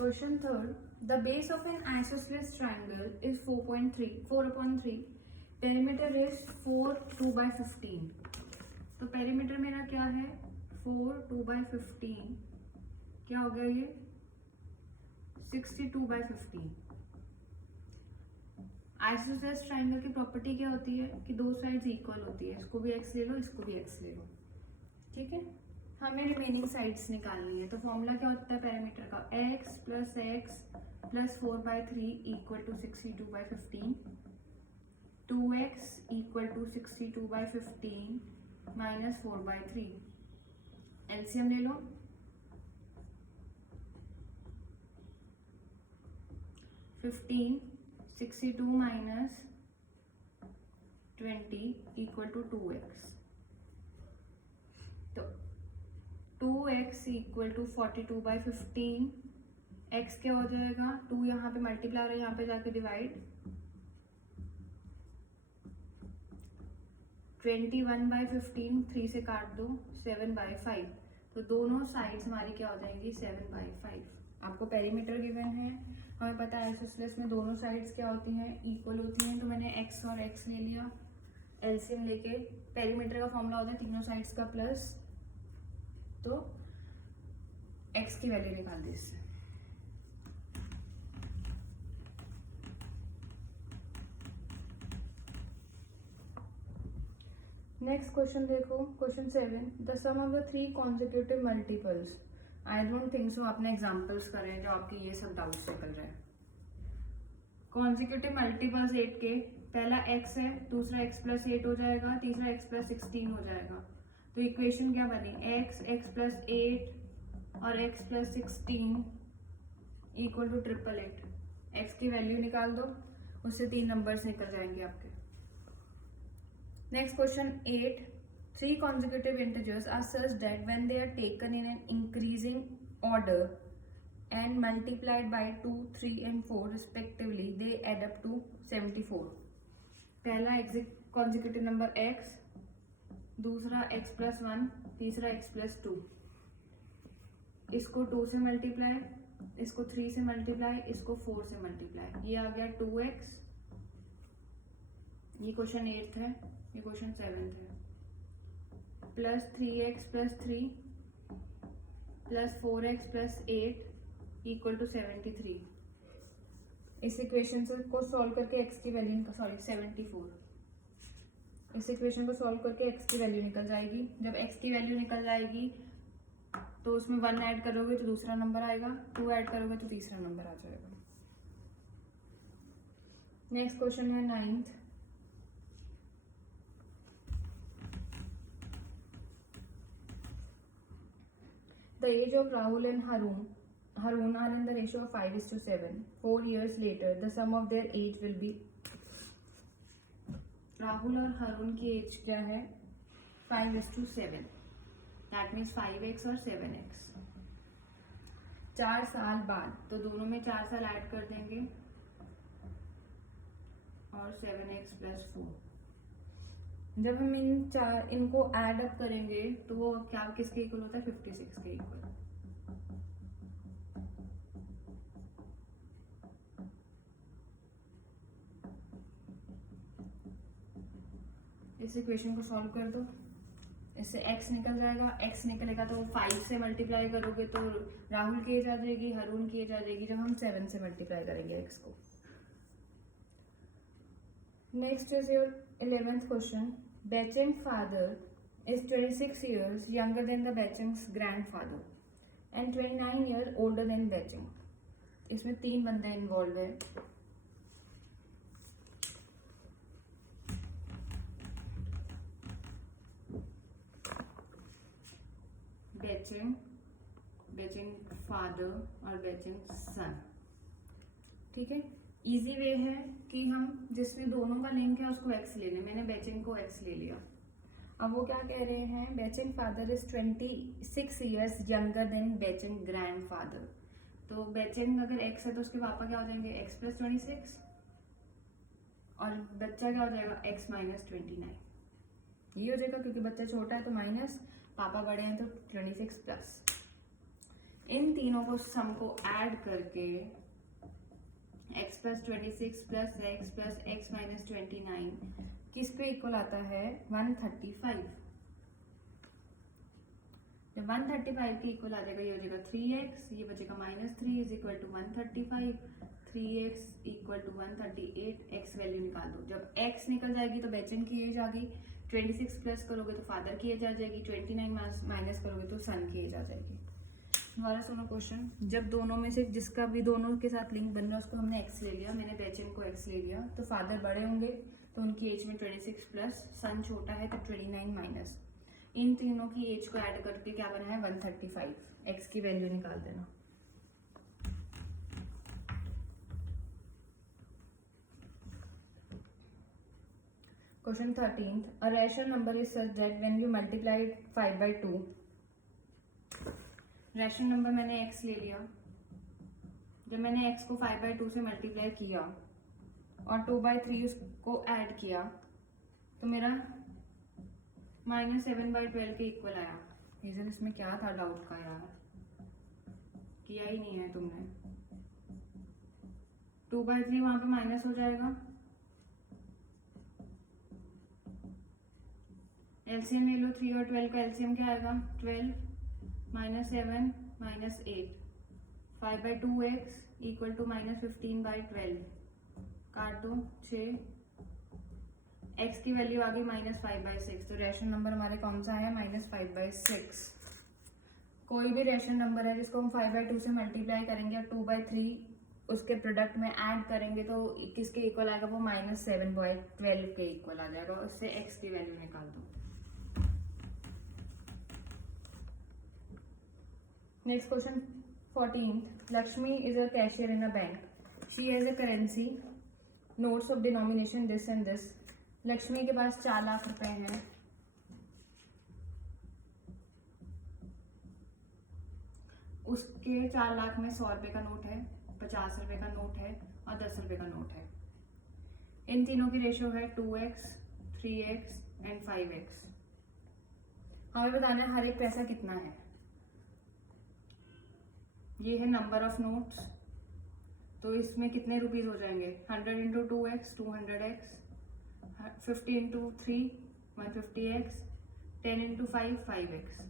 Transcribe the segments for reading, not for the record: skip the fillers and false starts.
Question third. The base of an isosceles triangle is 4.3. Perimeter is 4 2 by 15. तो perimeter मेरा क्या है 4 2 by 15. क्या हो गया ये 62 by 15. आइसोसेलेस ट्राइंगल की प्रॉपर्टी क्या होती है कि दो साइड्स इक्वल होती है. इसको भी x ले लो, इसको भी x ले लो. ठीक है. हमें रिमेनिंग साइड्स निकालनी है. तो फॉर्मूला क्या होता है पेरीमीटर का x plus 4/3 equal to 62/15. 2x equal to 62/15 minus 4/3. LCM ले लो. 15 62 माइनस 20 इक्वल टू 2x. तो 2x इक्वल टू 42/15. x क्या हो जाएगा 2 यहाँ पे मल्टीप्लाई और यहाँ पे जाके डिवाइड. 21/15 3 से काट दो 7/5. तो दोनों साइड्स हमारी क्या हो जाएंगी 7/5. आपको पेरीमीटर गिवन है. हमें पता है आइसोसेलेस में दोनों साइड्स क्या होती हैं इक्वल होती हैं. तो मैंने x और x ले लिया. एलसीएम लेके पेरीमीटर का फॉर्मूला होता है तीनों साइड्स का प्लस. तो x की वैल्यू निकाल दी इससे. नेक्स्ट क्वेश्चन देखो. Question 7. The sum of the 3 consecutive multiples. I don't think so आपने एग्जाम्पल्स करे हैं जो आपके ये सब डाउट्स निकल रहे हैं. कॉन्जिक्यूटिव मल्टीपल्स 8 के पहला x है, दूसरा x प्लस 8 हो जाएगा, तीसरा x प्लस 16 हो जाएगा. तो इक्वेशन क्या बनी x प्लस 8 और x plus 16 equal to 888. x की वैल्यू निकाल दो, उससे 3 नंबर्स निकल जाएंगे आपके. Next question 8. 3 consecutive integers are such that when they are taken in an increasing order and multiplied by 2, 3 and 4 respectively, they add up to 74. पहला consecutive number x, दूसरा x plus 1, तीसरा x plus 2. इसको 2 से multiply, इसको 3 से multiply, इसको 4 से multiply. ये आ गया 2x. ये क्वेश्चन 8th है, ये क्वेश्चन 7th है. Plus 3x plus 3 plus 4x plus 8 equal to 73. इस इक्वेशन से को सॉल्व करके x की वैल्यू 74. इस इक्वेशन को सॉल्व करके x की वैल्यू निकल जाएगी. जब x की वैल्यू निकल जाएगी तो उसमें 1 ऐड करोगे तो दूसरा नंबर आएगा, 2 ऐड करोगे तो तीसरा नंबर आ जाएगा. नेक्स्ट क्वेश्चन है 9th. The age of Rahul and Harun are in the ratio of 5:7. 4 years later, the sum of their age will be. Rahul और हरून की एज क्या है 5:7. That means 5x और 7x. 4 साल बाद तो दोनों में 4 साल ऐड कर देंगे और 7x प्लस 4. जब हम इनको ऐड अप करेंगे तो वो क्या किसके इक्वल होता है 56 के इक्वल. इस इक्वेशन को सॉल्व कर दो. इससे x निकल जाएगा. x निकलेगा तो 5 से मल्टीप्लाई करोगे तो राहुल की एज आ जाएगी, हरून की एज आ जाएगी जब हम 7 से मल्टीप्लाई करेंगे x को. Next is your 11th question. Becheng's father is 26 years younger than the Becheng's grandfather and 29 years older than Becheng. इसमें 3 बंदे इन्वॉल्व है. बेचेंग फादर और बेचेंग सन. ठीक है. इजी वे है कि हम जिसमें दोनों का लिंक है उसको x लेने. मैंने बेचेंग को x ले लिया. अब वो क्या कह रहे हैं बेचेंग father is 26 years younger than बेचेंग ग्रैंड फादर. तो बेचेंग अगर x है तो उसके पापा क्या हो जाएंगे x प्लस 26 और बच्चा क्या हो जाएगा x माइनस 29. ये हो जाएगा क्योंकि बच्चा छोटा है तो माइनस, पापा बड़े हैं तो 26 प्लस. इन तीनों को सम को ऐड करके x plus 26 plus x plus x minus 29 किस पे इक्वल आता है 135। जब 135 के इक्वल आ जाएगा ये हो जाएगा 3x, ये बचेगा -3 is equal to 135, 3x equal to 138, x value निकाल दो। जब x निकल जाएगी तो बेचन की एज आ गई, 26 प्लस करोगे तो फादर की एज आ जाएगी, 29 माइनस करोगे तो सन की एज आ जाएगी। हमारा सुनो क्वेश्चन, जब दोनों में से जिसका भी दोनों के साथ लिंक बन रहा है उसको हमने x ले लिया, मैंने बेचन को x ले लिया, तो फादर बड़े होंगे तो उनकी एज में 26 प्लस, सन छोटा है तो 29 माइनस, इन तीनों की एज को ऐड करके क्या बना है 135, x की वैल्यू निकाल देना। Question 13th. A rational number is such that when you multiply it 5 by 2, rational number मैंने x ले लिया, जब मैंने x को 5 by 2 से मल्टीप्लाई किया और 2 by 3 उसको ऐड किया तो मेरा -7 by 12 के इक्वल आया। रीजन इसमें क्या था डाउट का यार, किया ही नहीं है तुमने। 2 by 3 वहां पे माइनस हो जाएगा, एलसीएम ले लो, 3 और 12 का एलसीएम क्या आएगा 12 -7 -8, 5 by 2x equal to -15 by 12, काट दो 6, x की वैल्यू आ गई -5 by 6, तो रैशनल नंबर हमारे कौन सा है -5 by 6। कोई भी रैशनल नंबर है जिसको हम 5 by 2 से मल्टीप्लाई करेंगे और 2 by 3 उसके प्रोडक्ट में ऐड करेंगे तो किसके इक्वल आएगा, वो -7 by 12 के इक्वल आ जाएगा, उससे x की वैल्यू निकाल दो। Next question 14th. Lakshmi is a cashier in a bank. She has a currency notes of denomination this and this. Lakshmi के पास 4 लाख रुपए हैं। उसके 4 लाख में 100 रुपए का नोट है, 50 रुपए का नोट है और 10 रुपए का नोट है। इन तीनों की रेशियो है 2x, 3x एंड 5x। हमें बताना है हर एक पैसा कितना है। ये है नंबर ऑफ नोट्स, तो इसमें कितने रुपीज हो जाएंगे 100 into 2x 200x, 50 into 3 150x, 10 into 5 5x,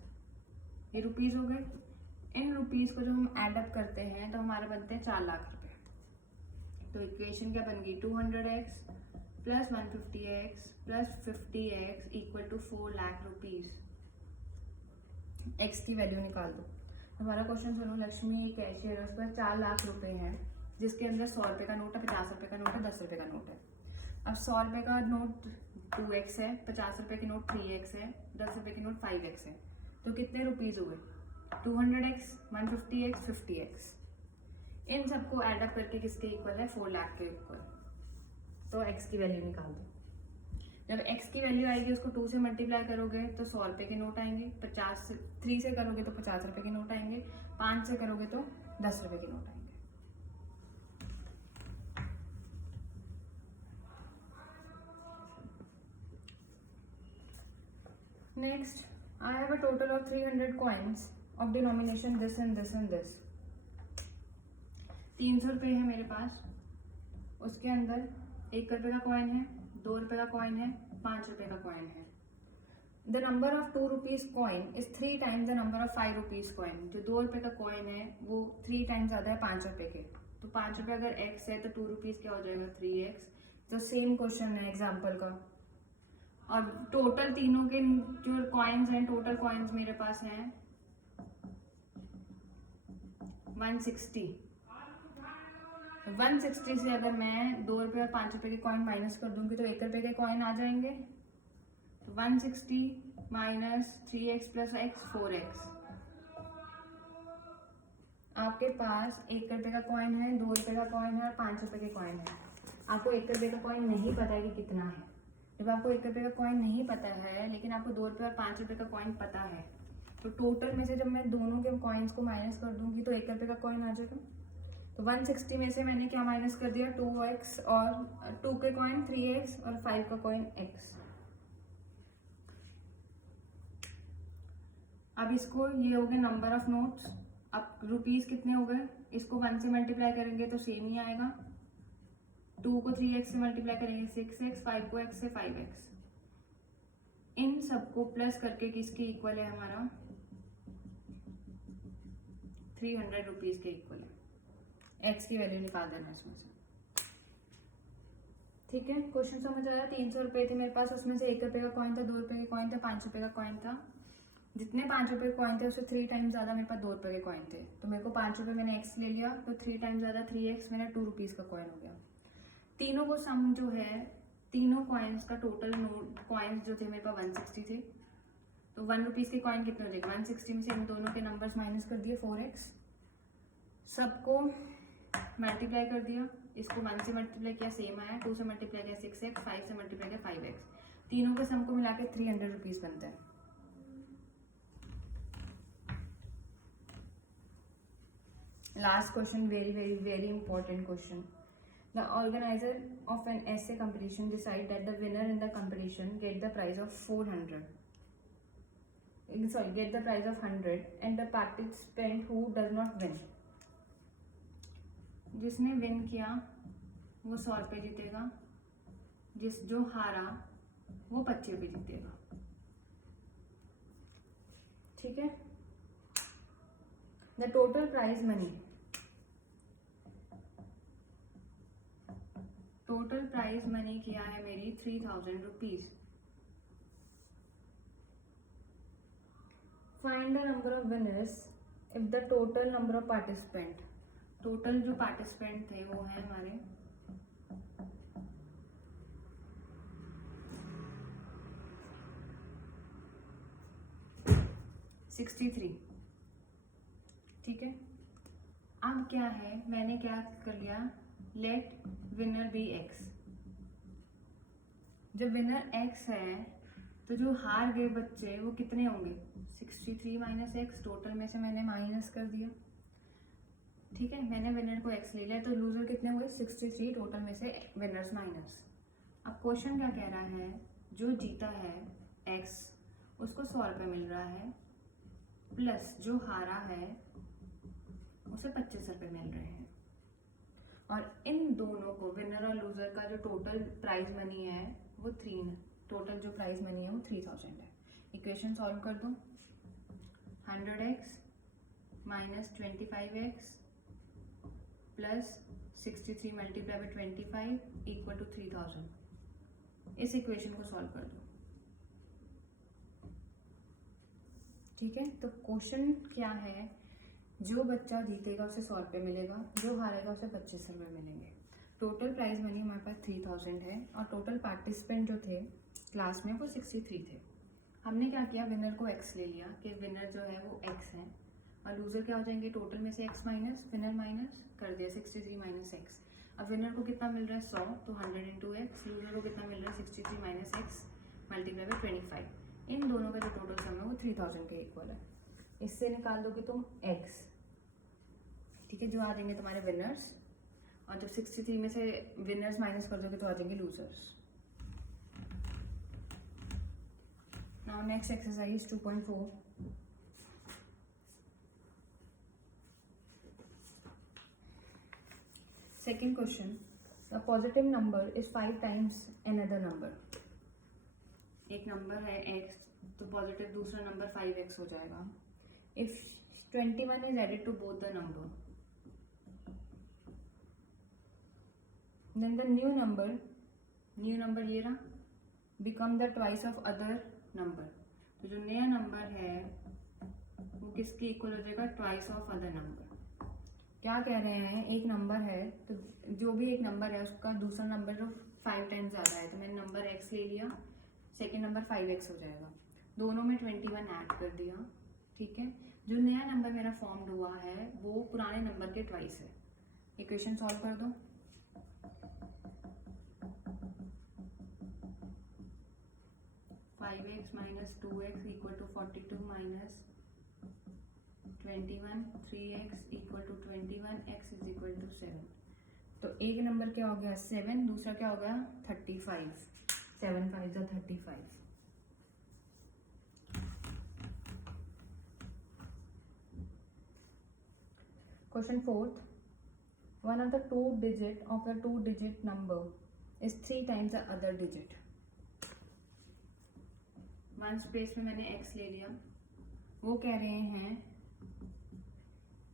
ये रुपीज हो गए। इन रुपीज को जब हम ऐड अप करते हैं तो हमारे बनते हैं 4 लाख रुपए। तो इक्वेशन क्या बन गई 200x plus 150x plus 50x equal to 4 lakh rupees. x की वैल्यू निकाल दो। हमारा क्वेश्चन सुनो, लक्ष्मी एक कैशियर है, उस पर 4 लाख रुपए हैं जिसके अंदर 100 रुपए का नोट है, 50 रुपए का नोट है, 10 रुपए का नोट है। अब 100 रुपए का नोट 2x है, 50 रुपए की नोट 3x है, 10 रुपए की नोट 5x है, तो कितने रुपीज हुए 200x 150x 50x। इन सबको ऐड अप करके किसके इक्वल है 4 लाख के इक्वल, तो x की वैल्यू निकाल दो। जब x की वैल्यू आएगी उसको 2 से मल्टीप्लाई करोगे तो 100 रुपए के नोट आएंगे, 50 से 3 से करोगे तो 50 रुपए के नोट आएंगे, 5 से करोगे तो 10 रुपए के नोट आएंगे। Next, I have a total of 300 coins of denomination this and this and this. 300 रुपये है मेरे पास, उसके अंदर 1 रुपये का कॉइन है, 2 रुपये का कॉइन है, 5 रुपये का कॉइन है। The number of 2 rupees coin is 3 times the number of 5 rupees coin. जो 2 रुपये का कॉइन है वो 3 टाइम्स ज़्यादा है 5 रुपये के, तो 5 रुपये अगर x है तो 2 रुपीज क्या हो जाएगा 3x। तो सेम क्वेश्चन है एग्जाम्पल का। और टोटल तीनों के जो कॉइन्स हैं, टोटल कॉइन्स मेरे पास हैं 160। 160 से अगर मैं 2 रुपये और 5 रुपये के कॉइन माइनस कर दूंगी तो 1 रुपये के कॉइन आ जाएंगे। तो 160 minus 3x plus x 4x। आपके पास 1 रुपये का कॉइन है, 2 रुपये का कॉइन है और 5 रुपये के कॉइन है। आपको 1 रुपये का कॉइन नहीं पता है कि कितना है। जब आपको 1 रुपये का कॉइन नहीं पता है लेकिन आपको 2 रुपये और 5 रुपये का कॉइन पता है, तो टोटल में से जब मैं दोनों के कॉइन्स को माइनस कर दूंगी तो 1 रुपये का कॉइन आ जाएगा। तो 160 में से मैंने क्या माइनस कर दिया 2x और 2 के कॉइन 3x और 5 का कॉइन x। अब इसको, ये हो गए नंबर ऑफ नोट्स अब रुपीस कितने हो गए, इसको 1 से मल्टीप्लाई करेंगे तो सेम ही आएगा, 2 को 3x से मल्टीप्लाई करेंगे 6x, 5 को x से 5x। इन सबको प्लस करके किसके इक्वल है हमारा, 300 रुपीज के इक्वल है। x की वैल्यू निकाल देना इसमें से। ठीक है, क्वेश्चन समझ आया। 300 रुपए थे मेरे पास, उसमें से 1 रुपए का कॉइन था, 2 रुपए का कॉइन था, 5 रुपए का कॉइन था। जितने 5 रुपए के कॉइन थे उससे 3 टाइम्स ज़्यादा मेरे पास 2 रुपए के कॉइन थे, तो मेरे को 5 रुपए मैंने x ले लिया, तो 3 टाइम्स ज़्यादा 3x मेरा 2 रुपीज़ का कॉइन हो गया। तीनों को सम जो है, तीनों कॉइन्स का टोटल नोट कॉइन्स जो थे मेरे पास 160 थे, तो 1 रुपीज़ के कॉइन कितने हो जाएंगे, 160 में से इन दोनों के नंबर्स माइनस कर दिए 4x, सबको मल्टीप्लाई कर दिया, इसको 1 से मल्टीप्लाई किया सेम आया, 2 से मल्टीप्लाई किया 6x, 5 से मल्टीप्लाई किया 5x, तीनों के सम को मिला के 300 रुपीज़ बनता है। Last question, very very very important question. The organizer of an essay competition decide that the winner in the competition get the prize of 400. Sorry, get the prize of 100, and the participant who does not win. जिसने win किया वो 100 रुपये जीतेगा, जो हारा वो 25 रुपये जीतेगा। ठीक है, the total prize money, total prize money किया है मेरी 3000 rupees. Find the number of winners if the total number of participant, total जो पार्टिसिपेंट थे वो है हमारे 63। ठीक है, अब क्या है, मैंने क्या कर लिया, लेट विनर बी x। जब विनर x है तो जो हार गए बच्चे वो कितने होंगे, 63 माइनस x, टोटल में से मैंने माइनस कर दिया। ठीक है, मैंने विनर को x ले लिया, तो लूजर कितने हुए 63, टोटल में से विनर्स माइनस। अब क्वेश्चन क्या कह रहा है, जो जीता है x उसको 100 रुपये मिल रहा है, प्लस जो हारा है उसे 25 रुपये मिल रहे हैं, और इन दोनों को विनर और लूजर का जो टोटल प्राइज मनी है वो 3, टोटल जो प्राइज मनी है वो 3000 है। इक्वेशन सॉल्व कर दो, 100x minus 25x plus 63 multiply by 25 equal to 3000। इस इक्वेशन को सॉल्व कर दो। ठीक है, तो क्वेश्चन क्या है, जो बच्चा जीतेगा उसे 100 रुपये मिलेगा, जो हारेगा उसे 25 रुपये मिलेंगे। टोटल प्राइज मनी हमारे पास 3000 है, और टोटल पार्टिसिपेंट जो थे क्लास में वो 63 थे। हमने क्या किया, विनर को x ले लिया कि विनर जो है वो x है, और लूजर क्या हो जाएंगे, टोटल में से x माइनस विनर माइनस कर दिया 63 माइनस x। अब विनर को कितना मिल रहा है 100, तो 100 इंटू एक्स, लूजर को कितना मिल रहा है 63 माइनस एक्स मल्टीप्लाई बाई 25। इन दोनों का जो टोटल सम है वो 3000 के इक्वल है। इससे निकाल दोगे तुम x, ठीक है, जो आ जाएंगे तुम्हारे विनर्स, और जब 63 में से विनर्स माइनस कर दोगे तो आ जाएंगे losers. Now next exercise 2.4। Second question, the positive number is 5 times another number. एक नंबर है x, तो पॉजिटिव दूसरा नंबर 5x हो जाएगा। If 21 is added to both the number, then the new number ये रहा, become the twice of other number। तो जो नया नंबर है वो किसके इक्वल हो जाएगा, twice of other number। क्या कह रहे हैं, एक नंबर है तो जो भी एक नंबर है उसका दूसरा नंबर जो 5 टाइम्स ज़्यादा है, तो मैंने नंबर x ले लिया, सेकेंड नंबर 5x हो जाएगा, दोनों में 21 ऐड कर दिया। ठीक है, जो नया नंबर मेरा फॉर्म्ड हुआ है वो पुराने नंबर के ट्वाइस है। इक्वेशन सॉल्व कर दो, five x minus 2x equal to 42 minus 21, 3x equal to 21, x is equal to 7। तो एक नंबर क्या हो गया 7, दूसरा क्या हो गया 35, 7 5 जा 35। Question 4th, one of the two digit of the two digit number is 3 times the other digit. One space में मैंने x ले लिया, वो कह रहे हैं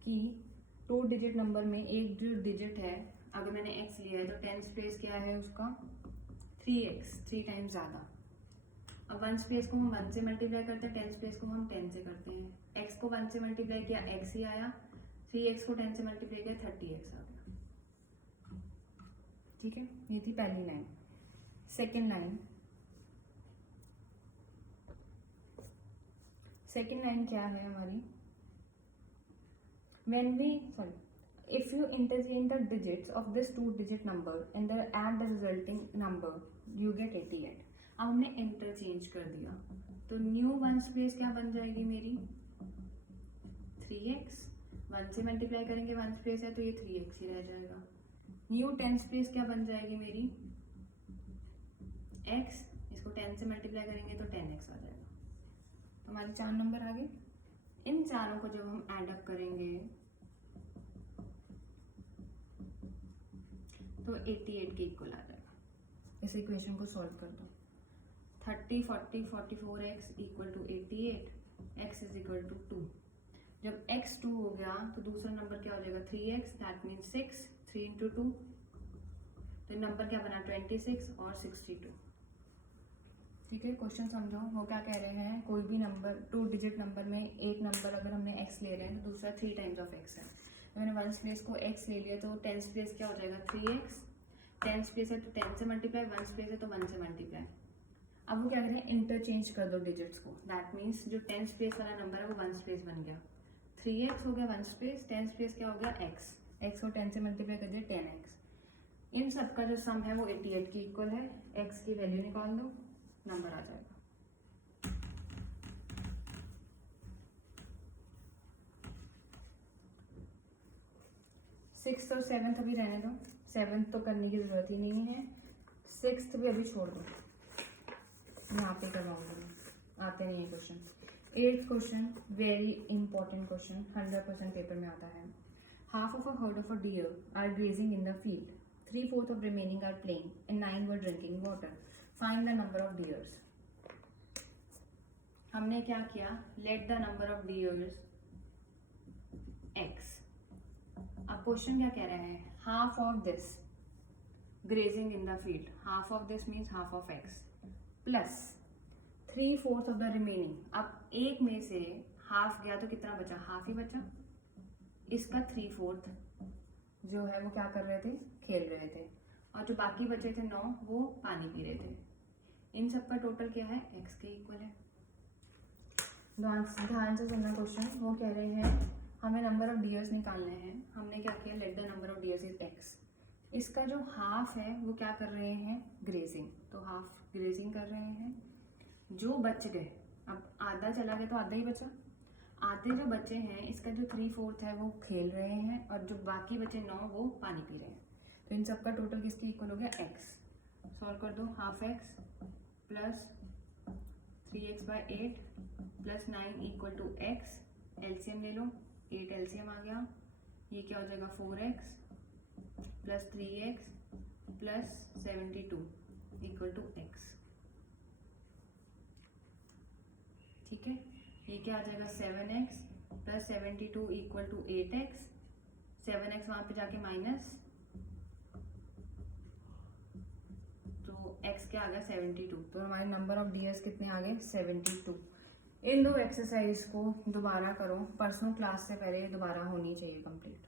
कि 2 डिजिट नंबर में एक जो डिजिट है, अगर मैंने x लिया है तो 10 स्पेस क्या है उसका 3x, 3 टाइम्स ज़्यादा। अब 1 स्पेस को हम 1 से मल्टीप्लाई करते हैं, 10 स्पेस को हम 10 से करते हैं। x को 1 से मल्टीप्लाई किया x ही आया, 3x को 10 से मल्टीप्लाई किया 30x आ गया। ठीक है, ये थी पहली लाइन। सेकेंड लाइन क्या है हमारी, if you interchange the digits of this 2 digit number and then add the resulting number you get 88। अब हमने इंटरचेंज कर दिया तो न्यू 1 स्पेस क्या बन जाएगी मेरी 3x, 1 से मल्टीप्लाई करेंगे 1 स्पेस है तो ये 3x ही रह जाएगा। न्यू 10 स्पेस क्या बन जाएगी मेरी x, इसको 10 से मल्टीप्लाई करेंगे तो 10x आ जाएगा। तो हमारे 4 नंबर आ गए। इन चारों को जब हम ऐड अप करेंगे तो 88 के इक्वल आ जाएगा। इस इक्वेशन को सॉल्व कर दो। 30, 40, 44x equal to 88, x is equal to 2। जब x 2 हो गया तो दूसरा नंबर क्या हो जाएगा 3x, दैट मीन 6, 3 इंटू 2, तो नंबर क्या बना 26 और 62। ठीक है, क्वेश्चन समझो। वो क्या कह रहे हैं, कोई भी नंबर 2 डिजिट नंबर में एक नंबर अगर हमने x ले रहे हैं तो दूसरा 3 टाइम्स ऑफ x है। तो मैंने 1 स्पेस को x ले लिया तो 10 स्पेस क्या हो जाएगा 3x, 10 स्पेस है तो 10 से मल्टीप्लाई, 1 स्पेस है तो 1 से मल्टीप्लाई। अब वो क्या कह रहे हैं इंटरचेंज कर दो डिजिट्स को, दैट मीन्स जो 10 स्पेस वाला नंबर है वो 1 स्पेस बन गया, 3x हो गया 1 स्पेस, 10 स्पेस क्या हो गया x को 10 से मल्टीप्लाई कर दिया 10x। इन सब का जो सम है वो 88 के इक्वल है। x की वैल्यू निकाल दो, नंबर आ जाएगा। सिक्स्थ और सेवन्थ अभी रहने दो, सेवन्थ तो करने की जरूरत ही नहीं है, सिक्स्थ भी अभी छोड़ दो, यहाँ पे करवाऊंगी, आते नहीं है question. 8th question, very important question, 100% paper में आता है। Half of a herd of a deer are grazing in the field, 3/4 of remaining are playing and 9 were drinking water, find the number of deers. हमने क्या किया, let the number of deers x। अब question क्या कह रहा है, half of this grazing in the field, half of this means half of x plus 3/4 of the remaining. अब एक में से हाफ गया तो कितना बचा, हाफ ही बचा, इसका 3/4 जो है वो क्या कर रहे थे, खेल रहे थे, और जो बाकी बचे थे 9 वो पानी पी रहे थे। इन सब का टोटल क्या है x के इक्वल है। ध्यान से सुनना क्वेश्चन, वो कह रहे हैं हमें नंबर ऑफ डियर्स निकालने हैं। हमने क्या किया, let the number of dears is x। इसका जो हाफ है वो क्या कर रहे हैं, ग्रेजिंग, तो हाफ ग्रेजिंग कर रहे हैं। जो बच गए, अब आधा चला गया तो आधा ही बचा, आधे जो बचे हैं इसका जो 3/4 है वो खेल रहे हैं, और जो बाकी बचे 9 वो पानी पी रहे हैं। तो इन सब का टोटल किसके इक्वल हो गया x। सॉल्व कर दो, half x plus 3x/8 plus 9 equal to x, LCM ले लो, 8 एलसीएम आ गया, ये क्या हो जाएगा 4x plus 3x plus 72 equal to x। ठीक है, ये क्या आ जाएगा 7x plus 72 equal to 8x, 7x वहां पे जाके माइनस, तो x क्या आ गया 72। तो हमारे नंबर ऑफ डियर्स कितने आ गए 72। इन दो एक्सरसाइज को दोबारा करो, परसों क्लास से पहले दोबारा होनी चाहिए कंप्लीट।